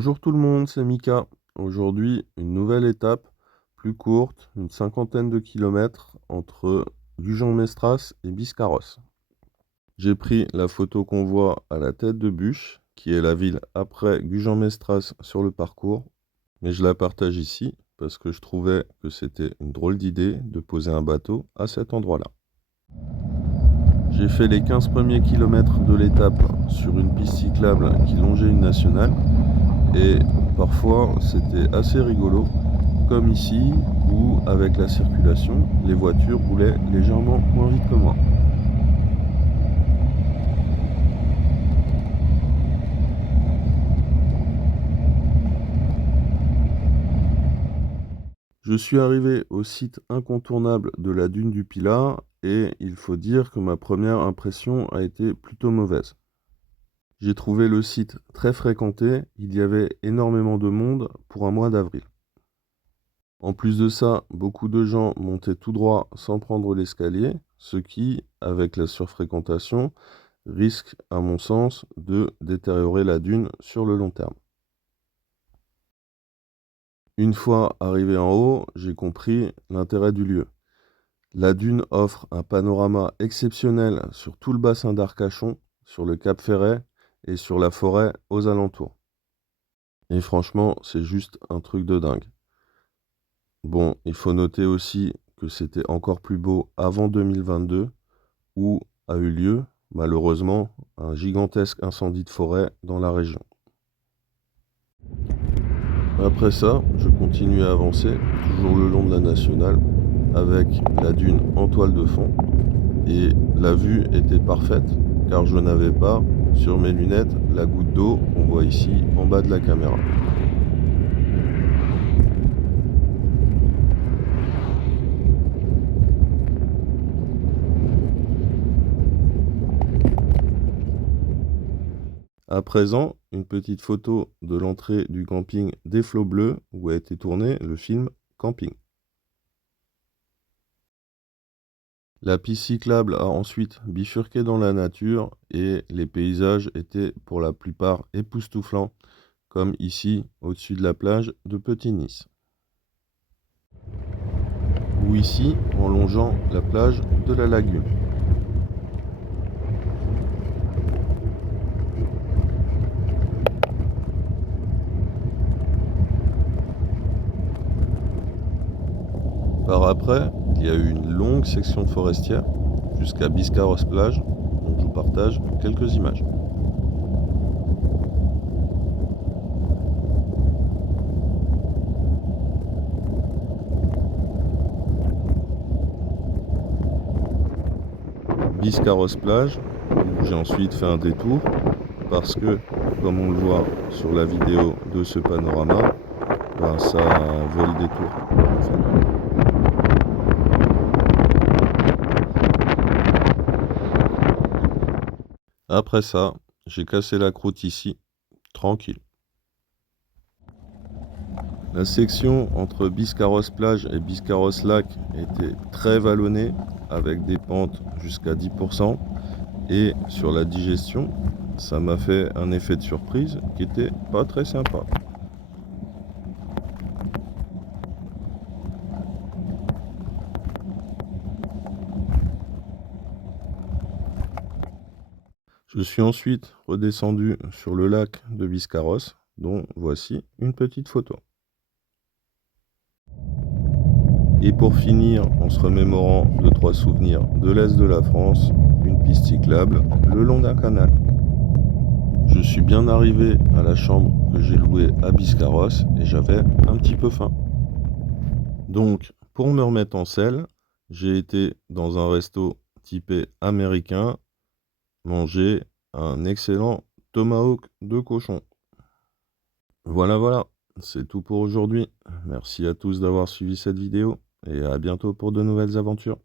Bonjour tout le monde, c'est Mika. Aujourd'hui, une nouvelle étape, plus courte, une cinquantaine de kilomètres entre Gujan-Mestras et Biscarrosse. J'ai pris la photo qu'on voit à la tête de bûche, qui est la ville après Gujan-Mestras sur le parcours, mais je la partage ici parce que je trouvais que c'était une drôle d'idée de poser un bateau à cet endroit-là. J'ai fait les 15 premiers kilomètres de l'étape sur une piste cyclable qui longeait une nationale. Et parfois, c'était assez rigolo, comme ici, où, avec la circulation, les voitures roulaient légèrement moins vite que moi. Je suis arrivé au site incontournable de la dune du Pilat, et il faut dire que ma première impression a été plutôt mauvaise. J'ai trouvé le site très fréquenté, il y avait énormément de monde pour un mois d'avril. En plus de ça, beaucoup de gens montaient tout droit sans prendre l'escalier, ce qui, avec la surfréquentation, risque, à mon sens, de détériorer la dune sur le long terme. Une fois arrivé en haut, j'ai compris l'intérêt du lieu. La dune offre un panorama exceptionnel sur tout le bassin d'Arcachon, sur le Cap Ferret et sur la forêt aux alentours. Et franchement, c'est juste un truc de dingue. Bon, il faut noter aussi que c'était encore plus beau avant 2022, où a eu lieu, malheureusement, un gigantesque incendie de forêt dans la région. Après ça, je continue à avancer, toujours le long de la nationale, avec la dune en toile de fond, et la vue était parfaite, car je n'avais pas, sur mes lunettes, la goutte d'eau qu'on voit ici en bas de la caméra. À présent, une petite photo de l'entrée du camping des Flots Bleus où a été tourné le film Camping. La piste cyclable a ensuite bifurqué dans la nature et les paysages étaient pour la plupart époustouflants, comme ici au-dessus de la plage de Petit-Nice. Ou ici en longeant la plage de la Lagune. Par après, il y a eu une longue section forestière jusqu'à Biscarrosse plage, dont je vous partage quelques images. Biscarrosse plage, où j'ai ensuite fait un détour parce que, comme on le voit sur la vidéo de ce panorama, ben ça vaut le détour. En fait. Après ça, j'ai cassé la croûte ici, tranquille. La section entre Biscarrosse plage et Biscarrosse lac était très vallonnée, avec des pentes jusqu'à 10%. Et sur la digestion, ça m'a fait un effet de surprise qui était pas très sympa. Je suis ensuite redescendu sur le lac de Biscarrosse, dont voici une petite photo. Et pour finir, en se remémorant 2-3 souvenirs de l'Est de la France, une piste cyclable le long d'un canal. Je suis bien arrivé à la chambre que j'ai louée à Biscarrosse et j'avais un petit peu faim. Donc, pour me remettre en selle, j'ai été dans un resto typé américain manger un excellent tomahawk de cochon. Voilà, c'est tout pour aujourd'hui. Merci à tous d'avoir suivi cette vidéo et à bientôt pour de nouvelles aventures.